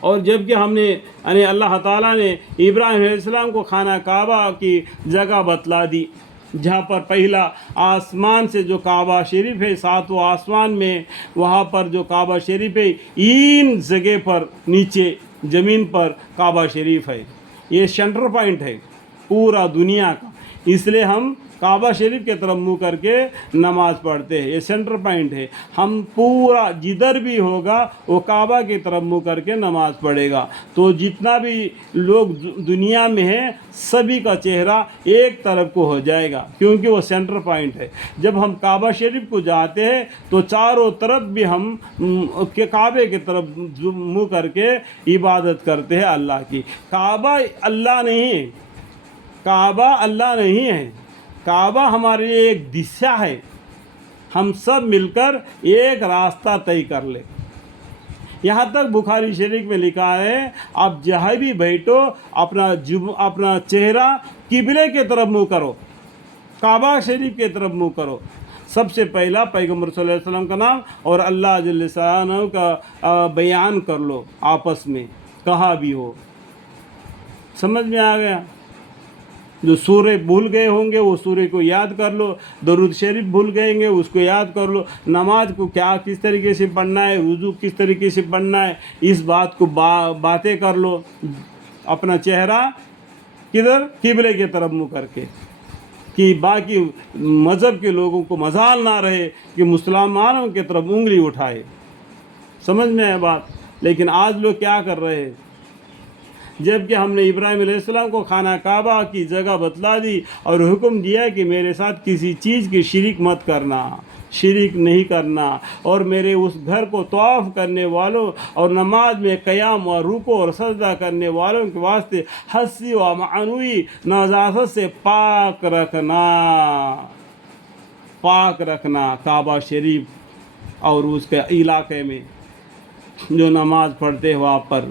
اور جب کہ ہم نے یعنی اللہ تعالیٰ نے ابراہیم علیہ السلام کو خانہ کعبہ کی جگہ بتلا دی، جہاں پر پہلا آسمان سے جو کعبہ شریف ہے، ساتواں آسمان میں وہاں پر جو کعبہ شریف ہے، ان جگہ پر نیچے زمین پر کعبہ شریف ہے، یہ سینٹر پوائنٹ ہے پورا دنیا کا، اس لیے ہم کعبہ شریف کے طرف منہ کر کے نماز پڑھتے ہیں، یہ سینٹر پوائنٹ ہے، ہم پورا جدھر بھی ہوگا وہ کعبہ کی طرف منہ کر کے نماز پڑھے گا، تو جتنا بھی لوگ دنیا میں ہیں سبھی کا چہرہ ایک طرف کو ہو جائے گا، کیونکہ وہ سینٹر پوائنٹ ہے۔ جب ہم کعبہ شریف کو جاتے ہیں تو چاروں طرف بھی ہم کعبے کی طرف منہ کر کے عبادت کرتے ہیں اللہ کی۔ کعبہ اللہ نہیں ہے، کعبہ اللہ نہیں ہے، کعبہ ہمارے لیے ایک دشا ہے، ہم سب مل کر ایک راستہ طے کر لیں۔ یہاں تک بخاری شریف میں لکھا ہے آپ جہاں بھی بیٹھو اپنا چہرہ قبلے کی طرف منہ کرو، کعبہ شریف کی طرف منہ کرو، سب سے پہلا پیغمبر صلی اللہ علیہ وسلم کا نام اور اللہ جل شانہ کا بیان کر لو آپس میں کہاں بھی ہو۔ سمجھ میں آ گیا؟ جو سورہ بھول گئے ہوں گے وہ سورہ کو یاد کر لو، درود شریف بھول گئیں گے اس کو یاد کر لو، نماز کو کس طریقے سے پڑھنا ہے، وضو کس طریقے سے پڑھنا ہے، اس بات کو باتیں کر لو، اپنا چہرہ کدھر؟ قبلے کی طرف منہ کر کے، کہ باقی مذہب کے لوگوں کو مجال نہ رہے کہ مسلمانوں کی طرف انگلی اٹھائے۔ سمجھ میں ہے بات؟ لیکن آج لوگ کیا کر رہے ہیں؟ جب کہ ہم نے ابراہیم علیہ السلام کو خانہ کعبہ کی جگہ بتلا دی اور حکم دیا کہ میرے ساتھ کسی چیز کی شریک مت کرنا، شریک نہیں کرنا، اور میرے اس گھر کو طواف کرنے والوں اور نماز میں قیام اور رکوع اور سجدہ کرنے والوں کے واسطے حسی و معنوی نجاست سے پاک رکھنا کعبہ شریف اور اس کے علاقے میں جو نماز پڑھتے ہیں وہاں پر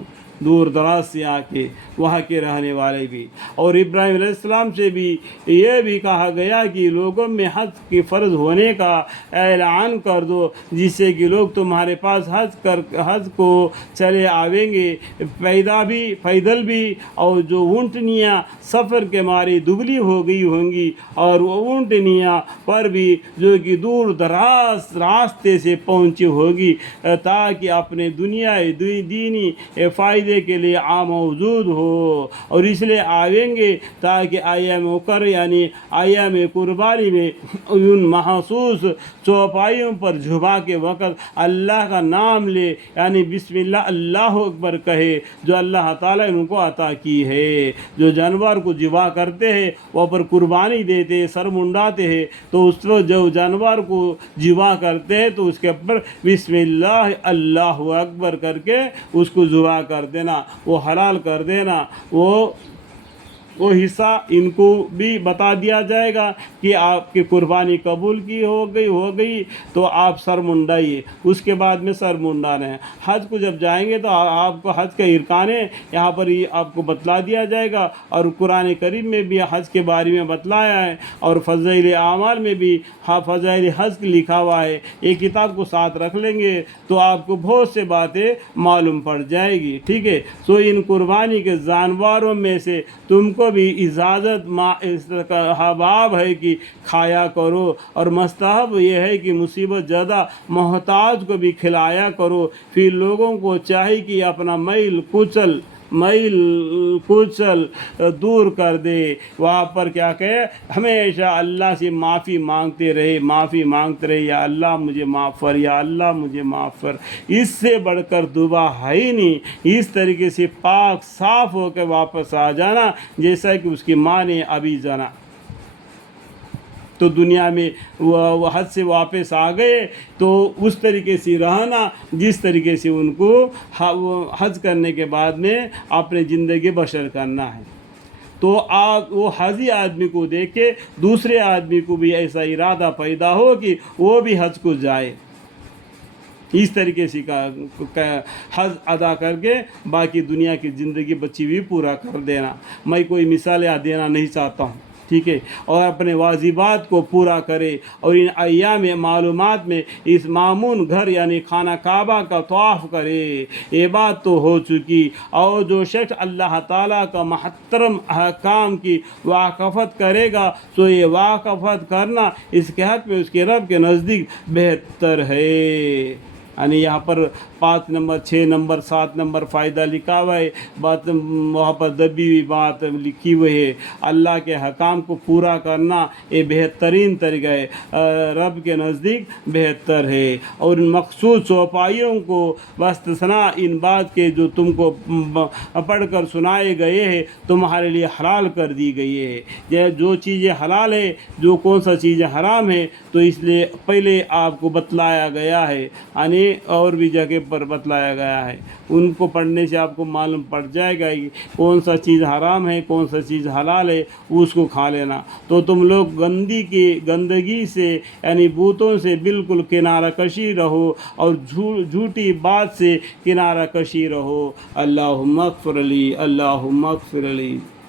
دور دراز سے آ کے وہاں کے رہنے والے بھی۔ اور ابراہیم علیہ السلام سے بھی یہ بھی کہا گیا کہ لوگوں میں حج کی فرض ہونے کا اعلان کر دو، جس سے کہ لوگ تمہارے پاس حج کو چلے آویں گے، پیدل بھی، اور جو اونٹنیاں سفر کے مارے دبلی ہو گئی ہوں گی، اور وہ اونٹنیاں پر بھی جو کہ دور دراز راستے سے پہنچی ہوگی، تاکہ اپنے دینی فائدے کے لیے موجود ہو، اور اس لیے آئیں گے تاکہ ایام قربانی میں ان محسوس چوپائیوں پر جھبا کے وقت اللہ کا نام لے، یعنی بسم اللہ اللہ اکبر کہے، جو اللہ تعالیٰ نے ان کو عطا کی ہے۔ جو جانور کو ذبح کرتے ہیں وہ پر قربانی دیتے ہیں، سر منڈاتے ہیں، تو اس کو جو جانور کو ذبح کرتے ہیں تو اس کے اوپر بسم اللہ اللہ اکبر کر کے اس کو ذبح کر دینا، وہ حلال کر دینا، وہ حصہ ان کو بھی بتا دیا جائے گا کہ آپ کی قربانی قبول کی ہو گئی تو آپ سر منڈائیے، اس کے بعد میں سر منڈانا ہے۔ حج کو جب جائیں گے تو آپ کو حج کا ارکان ہے یہاں پر ہی آپ کو بتلا دیا جائے گا، اور قرآن کریم میں بھی حج کے بارے میں بتلایا ہے، اور فضائل اعمال میں بھی فضائل حج لکھا ہوا ہے۔ یہ کتاب کو ساتھ رکھ لیں گے تو آپ کو بہت سے باتیں معلوم پڑ جائے گی، ٹھیک ہے؟ سو ان قربانی کے جانوروں میں سے تم کو بھی اجازت استحباب ہے کہ کھایا کرو، اور مستحب یہ ہے کہ مصیبت زدہ محتاج کو بھی کھلایا کرو۔ پھر لوگوں کو چاہیے کہ اپنا میل کچل دور کر دے، وہاں پر کیا کہے، ہمیشہ اللہ سے معافی مانگتے رہے، یا اللہ مجھے معاف کر، یا اللہ مجھے معاف کر، اس سے بڑھ کر دعا ہے ہی نہیں۔ اس طریقے سے پاک صاف ہو کے واپس آ جانا، جیسا کہ اس کی ماں نے ابھی جانا، تو دنیا میں وہ حج سے واپس آ گئے تو اس طریقے سے رہنا جس طریقے سے ان کو حج کرنے کے بعد میں اپنی زندگی بسر کرنا ہے۔ تو آپ وہ حاجی آدمی کو دیکھ کے دوسرے آدمی کو بھی ایسا ارادہ پیدا ہو کہ وہ بھی حج کو جائے، اس طریقے سے حج ادا کر کے باقی دنیا کی زندگی بچی ہوئی پورا کر دینا۔ میں کوئی مثال دینا نہیں چاہتا ہوں، ٹھیک ہے، اور اپنے واجبات کو پورا کرے، اور ان ایام معلومات میں اس مامون گھر یعنی خانہ کعبہ کا طواف کرے۔ یہ بات تو ہو چکی۔ اور جو شخص اللہ تعالیٰ کا محترم احکام کی واقفت کرے گا تو یہ واقفت کرنا اس کے حق میں اس کے رب کے نزدیک بہتر ہے۔ یعنی یہاں پر 5 نمبر 6 نمبر 7 نمبر فائدہ لکھا ہوا ہے، بات وہاں پر دبی ہوئی بات لکھی ہوئی ہے۔ اللہ کے حکام کو پورا کرنا یہ بہترین طریقہ ہے، رب کے نزدیک بہتر ہے۔ اور ان مخصوص چوپائیوں کو باستثناء ان بات کے جو تم کو پڑھ کر سنائے گئے ہیں تمہارے لیے حلال کر دی گئی ہے۔ جو چیزیں حلال ہے، جو کون سا چیزیں حرام ہے، تو اس لیے پہلے آپ کو بتلایا گیا ہے، یعنی اور بھی جگہ پر بتلایا گیا ہے۔ ان کو پڑھنے سے آپ کو معلوم پڑ جائے گا کہ کون سا چیز حرام ہے، کون سا چیز حلال ہے، اس کو کھا لینا۔ تو تم لوگ گندگی سے یعنی بتوں سے بالکل کنارہ کشی رہو، اور جھوٹی بات سے کنارہ کشی رہو۔ اللہم اغفر لی، اللہم اغفر لی۔